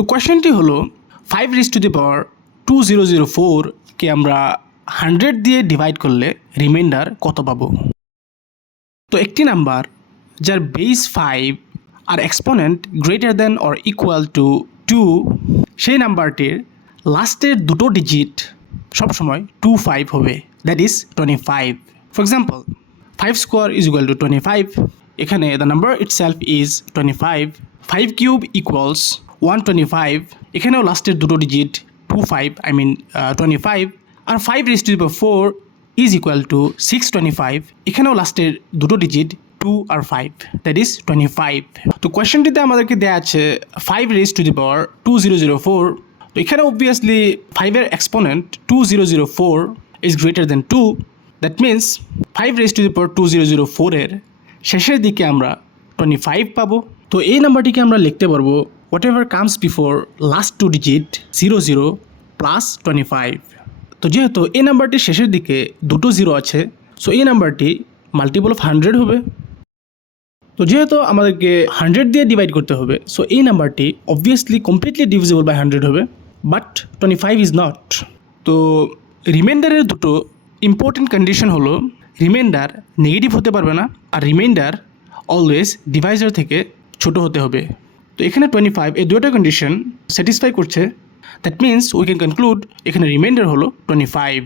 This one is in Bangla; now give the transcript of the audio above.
তো কোয়েশ্চেনটি হলো five raise to the power two zero zero ফোরকে আমরা হান্ড্রেড দিয়ে ডিভাইড করলে রিমাইন্ডার কত পাবো? তো একটি নাম্বার যার base five R exponent greater than or equal to two সেই নাম্বারটির লাস্টের দুটো ডিজিট সবসময় টু ফাইভ হবে that is twenty five for example five square is equal to twenty five এখানে the number itself is twenty five five cube equals one twenty five এখানেও লাস্টের দুটো digit two five I mean twenty five R five raise to four is equal to six twenty five এখানেও লাস্টের দুটো digit two R five that is twenty five তো কোয়েশ্চেনটিতে আমাদেরকে দেওয়া আছে five raise to the power two zero zero four তো এখানে অবভিয়াসলি ফাইভের exponent two zero zero four is greater than two that means five raise to the power two zero zero ফোরের শেষের দিকে আমরা টোয়েন্টি ফাইভ পাবো। তো এই নাম্বারটিকে আমরা লিখতে পারব before last two digit zero zero plus twenty five তো যেহেতু এই নাম্বারটির শেষের দিকে দুটো জিরো আছে সো এই নাম্বারটি মাল্টিপল অফ হান্ড্রেড হবে। তো যেহেতু আমাদেরকে হান্ড্রেড দিয়ে ডিভাইড করতে হবে সো এই নাম্বারটি obviously completely divisible by hundred হবে but twenty five is not তো রিমাইন্ডারের দুটো ইম্পর্টেন্ট কন্ডিশন হলো রিমাইন্ডার নেগেটিভ হতে পারবে না, আর রিমাইন্ডার অলওয়েজ ডিভাইজার থেকে ছোট হতে হবে। তো এখানে টোয়েন্টি ফাইভ এই দুটো কন্ডিশন স্যাটিসফাই করছে that means we can conclude এখানে রিমাইন্ডার হলো টোয়েন্টি ফাইভ